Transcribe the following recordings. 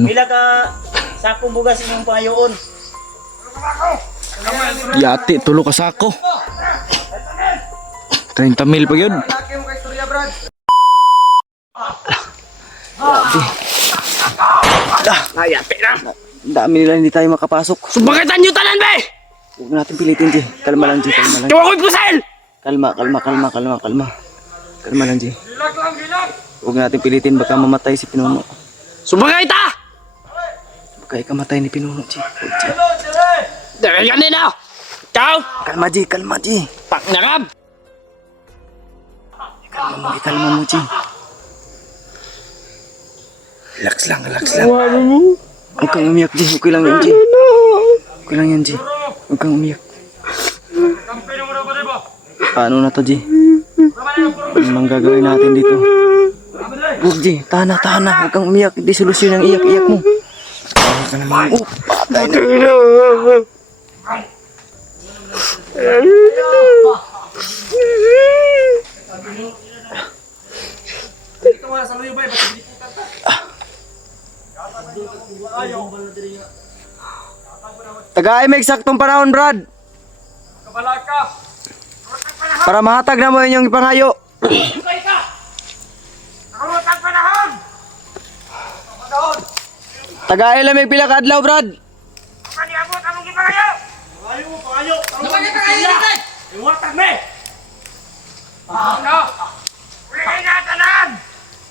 Pila ka sakong bugas inyong pangayoon? Yati, tulo ka sako. 30 mil pa yun. Yati na. Dami nila hindi tayo makapasok. Subakitan nyo tanan, be! Huwag natin pilitin, G. Kalma lang, G. Kalma lang. Tuwa ko'y pusel! Kalma lang, G. Huwag natin pilitin, baka mamatay si Pinuno. Subakita! Baka ikamatay ni Pinuno, G. Huwag, G. Dahil yan din ako! Ikaw! Kalma, G. Pak nakab! Ikalma mo, G. Relax lang. Huwag kang umiyak, G. Okay lang yan, G. Okay lang yan, G. Huwag kang umiyak. Paano na to, G? Ano nang gagawin natin dito? Huwag, G. Tahan na. Huwag kang umiyak. Hindi solusyon ang iyak-iyak mo. Tahan ka naman. Patay na. Tagaay may eksaktong panahon, Brad. Para mahatag na mo inyong ipangayo. Tagaay lang may pila ka adlaw, Brad.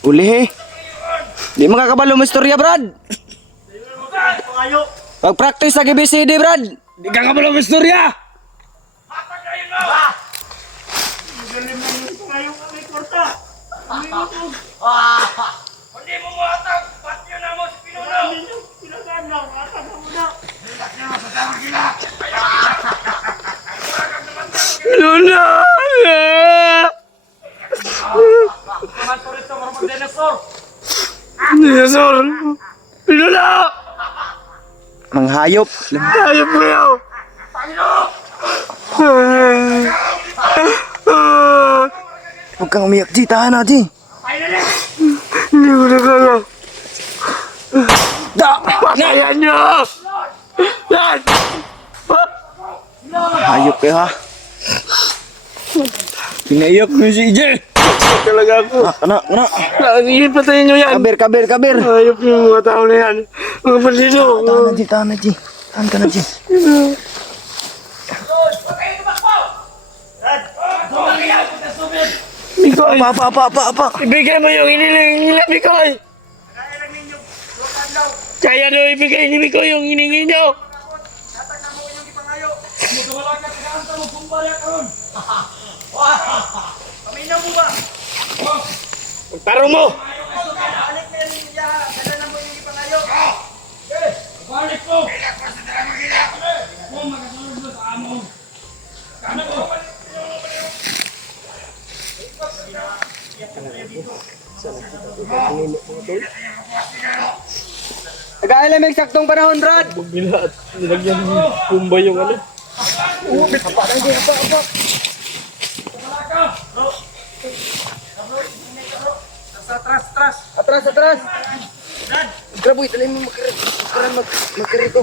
Uli. Di makakabalo mo istorya, Brad. Pag-practice sa ABCD, Brad. Di ka kabalo mo istorya. Hindi mo matag! Patyo na mo si Pinuno! Pinagaan lang! Atag mo na! Pinuno! Kuman po rito, marumag dinosaur! Dinosaur! Pinuno! Manghayop. Hayop mo yaw! Huwag kang umiyak, G. Tahan na, G. Hindi ko na kaya! Patayan nyo! Yan! Hayop kayo, ha? Pinaiyak mo si EJ. Talaga ako! Kana. Sige, patayin nyo yan! Kabir. Hayop yung mga tao na yan! Mga bandido! Tahan na, G. Tahan ka na, G. Mikoy! Apa. Ibigay mo yung iniling nila, Mikoy! Kaya daw ibigay ni Mikoy yung hiningi nyo! Taro mo! Balik mo! Tagaay lang may eksaktong panahon, Brad. Bila at nilagyan ni Pumba yung ano. Atras. Graboy, dali mo magkarito.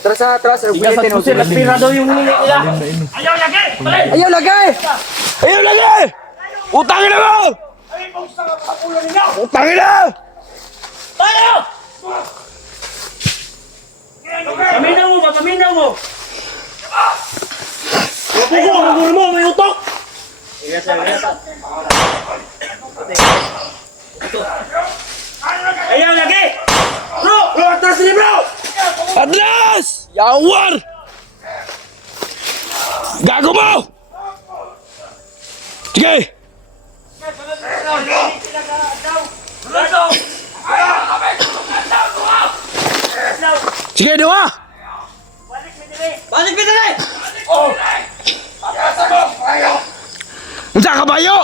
Atras. Pira daw yung hiningi nila. Ayaw lagay! Utangin na mo! Utangin na! Tayo! Paminaw mo! Huwag mo, may utok! Ayaw lagi! Bro! Atras ni bro! Atlas! Yawar! Gago mo! Sige! Sige, dua! Balik mo dali! Unsa kabayo?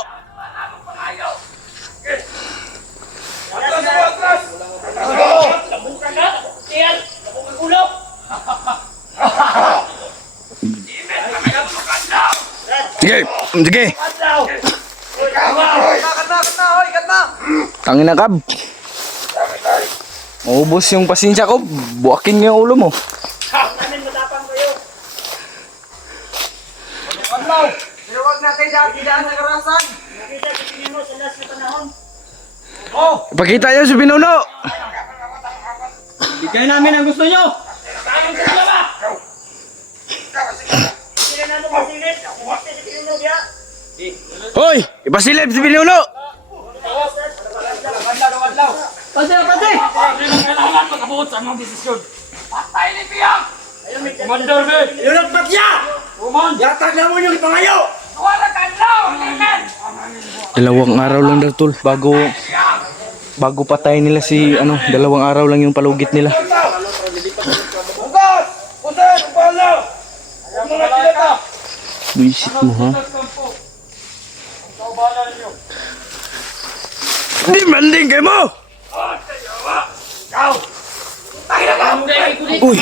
Sige. Kata, oy! Tangin na kab. Maubos yung pasensya ko. Buwakin nga yung ulo mo. Namin matapang kayo. Paglaw! Pero huwag natin daan sa karasan. Nakita si Pinuno sa last na panahon. Oh! Ipakita niyo si Pinuno. Bigay namin ang gusto nyo. Tayong sa ba? Sila natin masilip. Nakita si Pinuno diya. Hoy! Ipasilip si Pinuno. Pati! Kailangan magkabuot sa mga desisyon. Patay ni Piyang! Commander, be! Yung nagpat niya! Yatag na mo yung pangayo! Wala ka lang! Dalawang araw lang daw tol. Bago patay nila si ano. Dalawang araw lang yung palugit nila. Bukas! Pusin! Palo! Huwag mo na kilata! Buisit mo ha. Di manding kayo mo! Uy!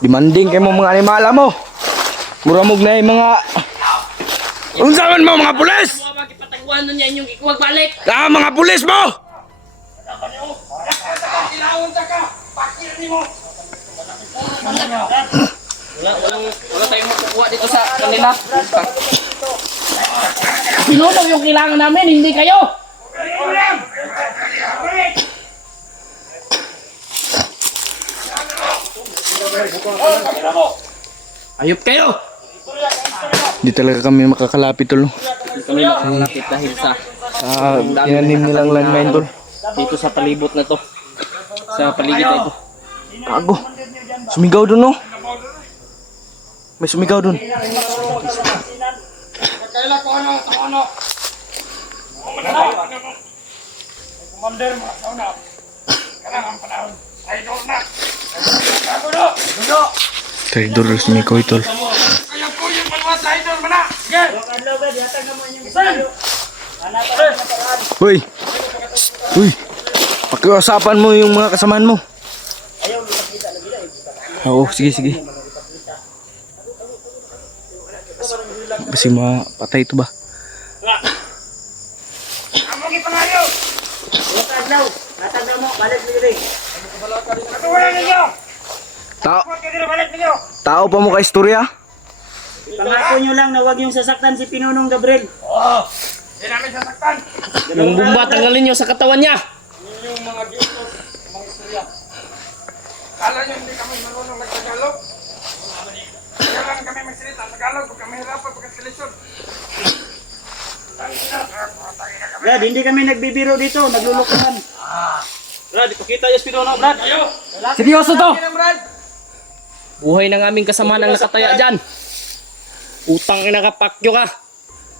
Demanding kayo mo mga animala mo. Muramog na yung mga... Unsaman mo mga pulis? Makipatagwan nun yan yung ikuwag balik. Ah, mga pulis mo! Wala tayong makukuha dito sa kanila. Pinuno yung kailangan namin, hindi kayo. Ayop kayo. Di talaga kami makakalapit tol. Kami makalapit dahil sa Tinanim nilang landmine tol. dito sa palibot na to. Sa paligid na ito. Kago. Sumigaw dun no. May sumigaw dun. Kailan ko ano? Commander, mga sauna. Kailangan panahon. Idol na. Dudo! Traidor si Mikoy tol. Kaya po yung mga sa idol mo na. Sige! Uy! Uy! Pakiusapan mo yung mga kasamaan mo. Oo, sige. Kasi mapatay ito ba? Amo ki pangayo! Nataglaw mo, balik nyo rin. Katuwayan ninyo! Tao, Huwag kayo rin balik ninyo! tao pa mo ka istorya? Pangako nyo lang na huwag yung sasaktan si Pinunong Gabriel. Oo! Hindi namin sasaktan! Yung bumba, tanggalin nyo sa katawan niya. Yung mga gintos, mga istorya. Kala nyo hindi kami marunong nagtagalog? Kaya lang kami magsalita Tagalog pag kami hirapan pagkasilisyon. Brad, hindi kami nagbibiro dito, naglulukuhan. Brad, ipakita yung Pinuno, Brad! Ayo! Seryoso to. Buhay ng aming kasama ng nakataya dyan. Utang ina ka, pakyo ka.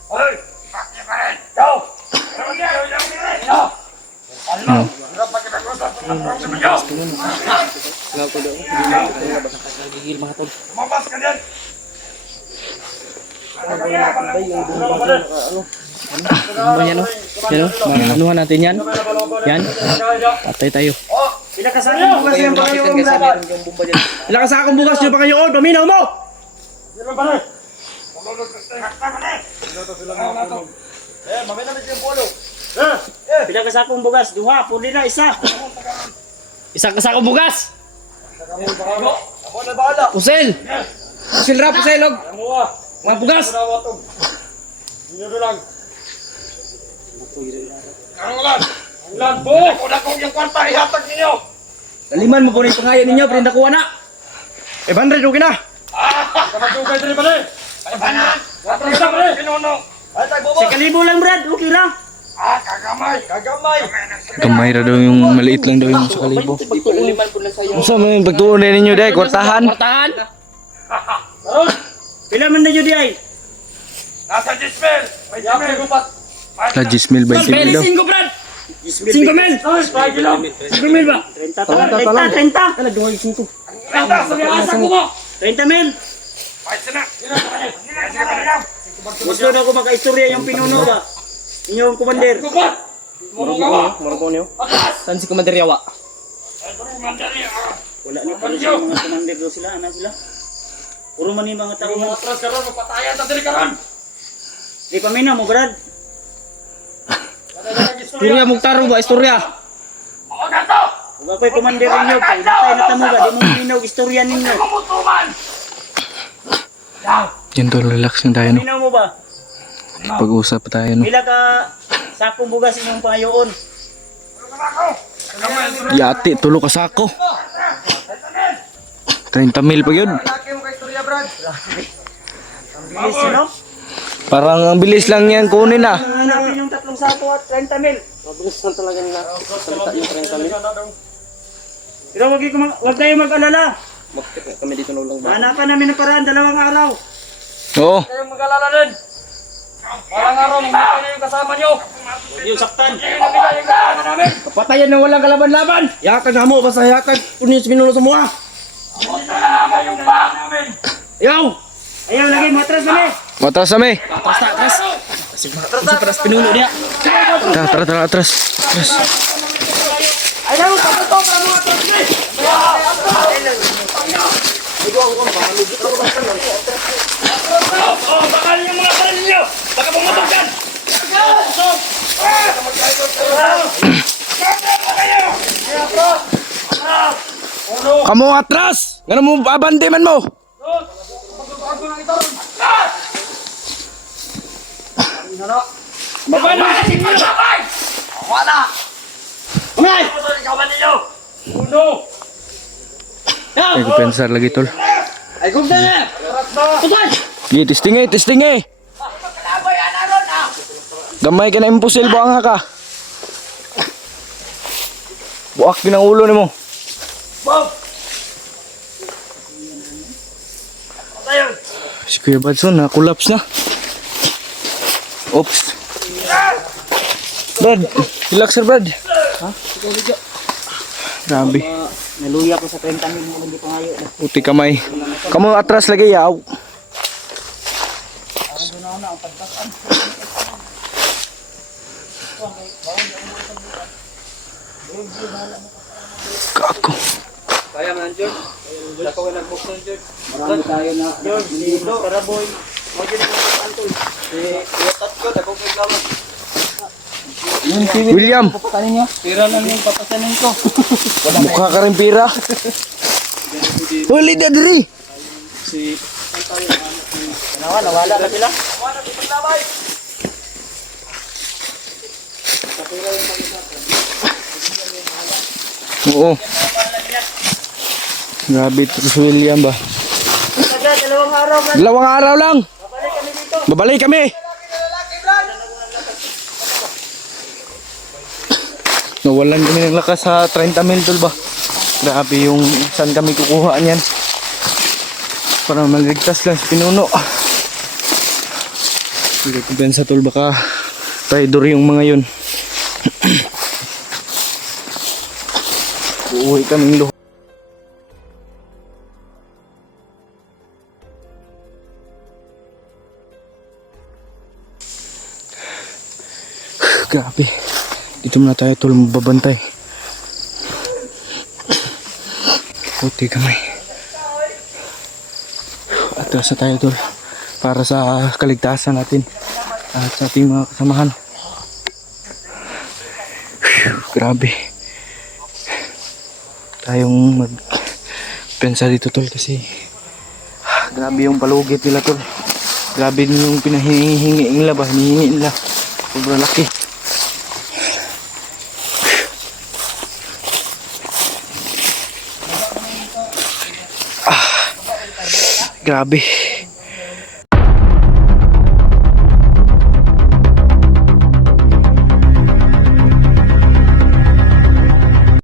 Hoy! Pakya ka rin! Go! Go! Ano? Hirap magkipag-usap ng problem nyo! Lumabas ka din! Ano ba yan o? Yan o? Anuhan natin yan. Yan. Patay tayo. Pinakasakang bukas yung Panginoon, Brad. Ilakas akong bukas nyo pa kayo. Paminaw mo! Hirap ba rin? Hakta ka rin! Mamay namin yung polo! Pinakasakang bukas, duha, puli na, isa. Isang kasakong bugas! Ako na bahala! Pusel! Pusel rap, pusel og! Mga bugas! Minuto lang! Ang ulan! Ulan! Buhok! Dako yung kwarta ihatag ninyo! Daliman mo po na yung pangayan ninyo, pero nakuha na! 500 okay na. Kamatugay din ba rin? Ay ba na? Isa ba rin? Pinuno! Ay tagbo Si kalibo lang, Brad, okay lang. Kagamay! Kagamay! Kamay ra daw yung maliit lang daw yung sa kalibo. Pagtuuliman po na sa'yo. Unsa man yung pagtuon na ninyo dai kwartahan? Kwartahan? Pila man na yun di ay. Nasa Gismel! May Gismel! La Gismil 20 mil daw. 5 Brad! 5 mil! 5 mil ba? 30. Ala, 2 Asa ko mo! 30 mil. Ay, sana! Sige pa rin! Gusto na ako makaistorya yung Pinuno ba? Inyong kumander. Kubat! Marunong niyo? Saan si Commander Yawa? Wala ni pala siya mga kumander daw sila, ana sila. Puro man yung mga tao. Atras karon, magpatayan ta diri karon! Di paminaw mo, Brad. Istorya mugtaro ba istorya? Mga gato! Huwag ako'y commander ninyo. Kay natay na tamo ba. Di mo minaw istorya ninyo. Kumutuman! Daw! Yan tol, relax lang tayo no. Minaw mo ba? Pag-usap tayo no. Pila ka sakong bugas inyong pangayoon. Yati, tulo ka sako. 30 mil pa yun. Bilis no? Parang ang bilis lang yan kunin ah. Hanapin yung 3 sako at 30 mil. Mabilis lang talaga nila salita yung 30 mil. Pero wag kayo mag-alala. Kami dito na ulang ba? Hanapan namin ng paraan 2 araw. Oo. Kayong mag-alala din! Walang araw, mamatay na yung kasama nyo! Yung saktan. Hindi na kita yung kasama namin! Patayan na walang kalaban-laban. Yakan na mo basta yakan kunin sa pinuno semua. Hindi na naman yung back namin! Yaw. Ayaw lagi matras kami. Matras kami. Atras. Kasi atras pinuno dia. Tara, tara, tara, atras. Atras. Ayaw, patutok ka mga tosli! Oh, bakal yung mga baril nyo! Baka pumatok dyan! Kamu atras. Ganun mo abandiman mo. Wala! Wala! Ngay. Ikawan ninyo! Uno! Ay, kupensar lagi tol. Ay kung na. Tutay. Gi, testing eh, testing eh. Kalaboy, anaron ah! Gamay ka na imposil buang ka. Buak din ang ulo ni mo. Bob! Patayon! Si Kuya Badson na collapse na. Oops. Brad, relax sir Brad. Ha? Grabe. Naluya ko sa 30 mil mo lagi pangayo. Puti kamay. Kamu atras lagi yaw. Kako. Marami tayo na. George, dito, Karaboy. William, Tira lang yung papasanin ko. mukha ka rin pira. Huli dia diri. Nawala na sila. Oo. Grabe ito si William ba. Taga, 2 araw na. 2 araw lang. Babalik kami. Nawalan kami ng lakas sa 30 mil tol ba. Grabe yung saan kami kukuha niyan. Para maligtas lang sa pinuno. Hindi ko pensa tol baka traidor yung mga yun. Uuwi kaming luho. Grabe. Dito muna tayo tol mababantay. Puti kamay. Atras na tayo tol. Para sa kaligtasan natin. At sa ating mga kasamahan. Grabe. Tayong magpensa dito tol kasi grabe yung palugit nila tol. Grabe din yung pinahihingi nila ba? Hinihingi nila. Sobrang laki. Grabe.